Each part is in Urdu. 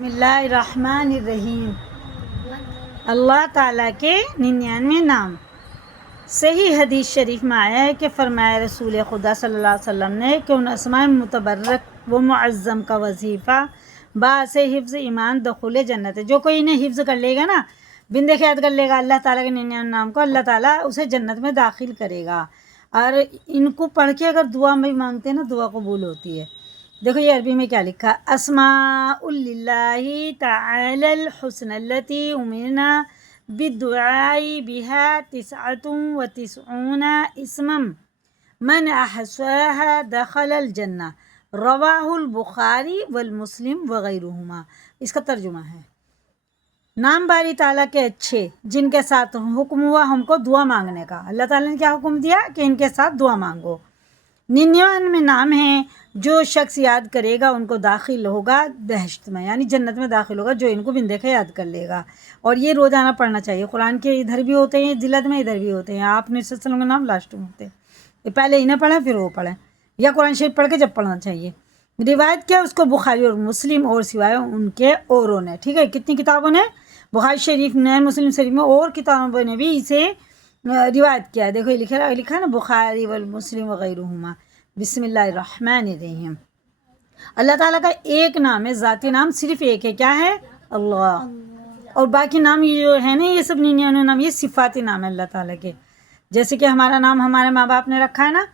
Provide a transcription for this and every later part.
بسم اللہ الرحمن الرحیم۔ اللہ تعالیٰ کے 99 نام۔ صحیح حدیث شریف میں آیا ہے کہ فرمایا رسول خدا صلی اللہ علیہ وسلم نے کہ ان اسماء متبرک و معظم کا وظیفہ باعث حفظ ایمان دخول جنت ہے۔ جو کوئی انہیں حفظ کر لے گا نا، بندے یاد کر لے گا اللہ تعالیٰ کے 99 نام کو، اللہ تعالیٰ اسے جنت میں داخل کرے گا۔ اور ان کو پڑھ کے اگر دعا میں مانگتے ہیں نا، دعا قبول ہوتی ہے۔ دیکھو یہ عربی میں کیا لکھا، اسماء للہ تعالی الحسن التی امرنا بالدعاء بها 99 اسما من احصاها دخل الجنہ، رواہ البخاری والمسلم وغیرہما۔ اس کا ترجمہ ہے، نام باری تعالیٰ کے اچھے جن کے ساتھ حکم ہوا ہم کو دعا مانگنے کا۔ اللہ تعالیٰ نے کیا حکم دیا کہ ان کے ساتھ دعا مانگو۔ 99 نام ہیں، جو شخص یاد کرے گا ان کو داخل ہوگا بہشت میں، یعنی جنت میں داخل ہوگا، جو ان کو بندے کے یاد کر لے گا۔ اور یہ روزانہ پڑھنا چاہیے۔ قرآن کے ادھر بھی ہوتے ہیں ذلت میں، ادھر بھی ہوتے ہیں۔ آپ نے صلی اللہ علیہ وسلم کا نام لاسٹ میں ہوتے ہیں، پہلے انہیں پڑھیں پھر وہ پڑھیں، یا قرآن شریف پڑھ کے جب پڑھنا چاہیے۔ روایت کیا اس کو بخاری اور مسلم اور سوائے ان کے اوروں نے، ٹھیک ہے، کتنی کتابوں نے، بخاری شریف نے، مسلم شریف میں، اور کتابوں نے بھی اسے روایت کیا ہے۔ دیکھو یہ لکھا ہے نا، بخاری والمسلم وغیرہما۔ بسم اللہ الرحمن الرحیم۔ اللہ تعالیٰ کا ایک نام ہے، ذاتی نام صرف ایک ہے، کیا ہے؟ اللہ۔ اور باقی نام یہ جو ہے نا، یہ سب 99 نام یہ صفاتی نام ہے اللہ تعالیٰ کے۔ جیسے کہ ہمارا نام ہمارے ماں باپ نے رکھا ہے نا،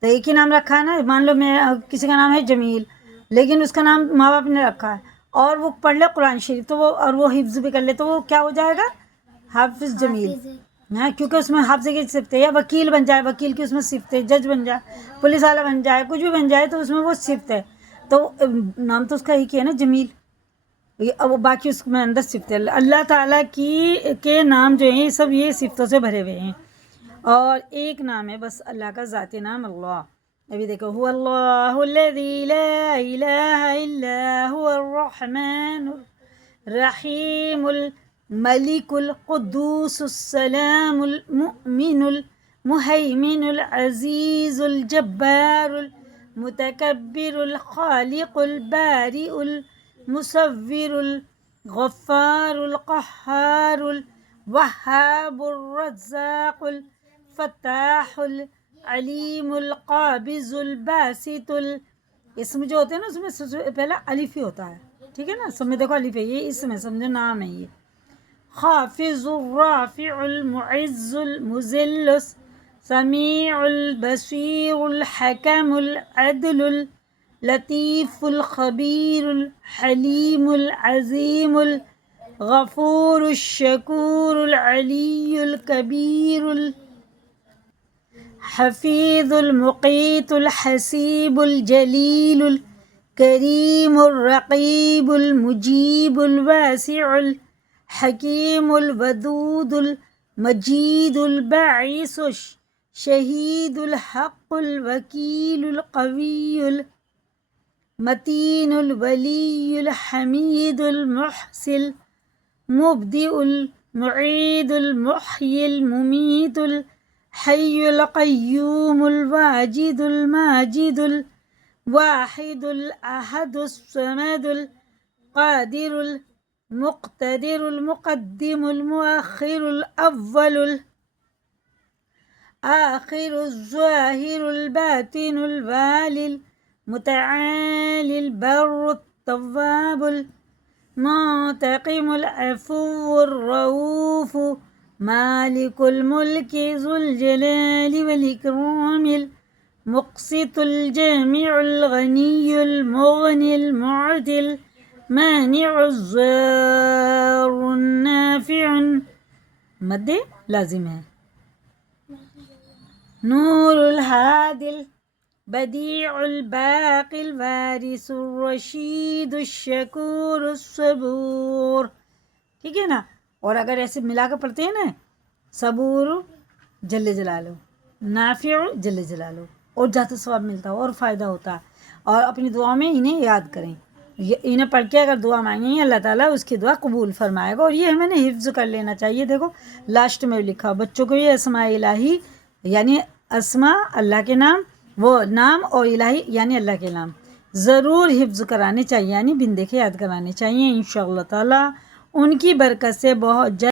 تو ایک ہی نام رکھا ہے نا۔ مان لو میں کسی کا نام ہے جمیل، لیکن اس کا نام ماں باپ نے رکھا ہے، اور وہ پڑھ لے قرآن شریف تو وہ، اور وہ حفظ بھی کر لے تو وہ کیا ہو جائے گا؟ حافظ جمیل، ہاں، کیونکہ اس میں حافظ کی صفت ہے۔ یا وکیل بن جائے، وکیل کی اس میں صفت ہے۔ جج بن جائے، پولیس والا بن جائے، کچھ بھی بن جائے تو اس میں وہ صفت ہے۔ تو نام تو اس کا ایک ہی ہے نا، جمیل، اب باقی اس میں اندر صفت ہے۔ اللہ تعالیٰ کی کے نام جو ہیں سب یہ صفتوں سے بھرے ہوئے ہیں، اور ایک نام ہے بس اللہ کا ذاتی نام اللہ۔ ابھی دیکھو، هو اللہ الذی لا الہ الا هو الرحمن الرحیم الملک القدوس السلام المؤمن المہیمن العزیز الجبار المتکبر الخالق البارئ المصور الغفار القہار الوہاب الرزاق الفتاح العلیم القابض الباسط اسم جو ہوتے ہیں نا، اس میں سب سے پہلا الف ہی ہوتا ہے، ٹھیک ہے نا، سب میں دیکھو الف ہے، یہ اسم ہے، سمجھو نام ہے یہ۔ خافض الرافع المعز المذل السمیع البصیر الحکم العدل اللطیف الخبیر الحلیم العظیم الغفور الشکور العلی الکبیر الحفیظ المقیت الحسیب الجلیل الکریم الرقیب المجیب الواسع الحکیم الودود المجید الباعث الشہید الحق الوکیل القوی المتین الولی الحمید المحصی المبدئ المعید المحیی الممیت الحی القیوم الواجد الماجد الواحد الاحد الصمد القادر المقتدر المقدم المؤخر الاول الآخر الظاہر الباطن الوالی المتعالی البر التواب المنتقم العفو الرؤوف مالک الملک ذو الجلال والإکرام المقسط الجامع الغنی المغنی المعطی المانع الضار النافع، مد لازم ہے۔ نور الہادی البدیع الباقی الوارث الرشید الشکور الصبور، ٹھیک ہے نا۔ اور اگر ایسے ملا کر پڑھتے ہیں نا، صبور جل جلالہ، نافع جل جلالہ، اور زیادہ ثواب ملتا ہے اور فائدہ ہوتا ہے۔ اور اپنی دعا میں انہیں یاد کریں، انہیں پڑھ کے اگر دعا مانگیں گے اللہ تعالیٰ اس کی دعا قبول فرمائے گا، اور یہ ہمیں حفظ کر لینا چاہیے۔ دیکھو لاسٹ میں لکھا بچوں کو یہ اسماء الہی، یعنی اسماء اللہ کے نام، وہ نام، اور الہی یعنی اللہ کے نام، ضرور حفظ کرانے چاہیے، یعنی بن دیکھے یاد کرانے چاہیے انشاءاللہ تعالی۔ ان کی برکت سے بہت جلد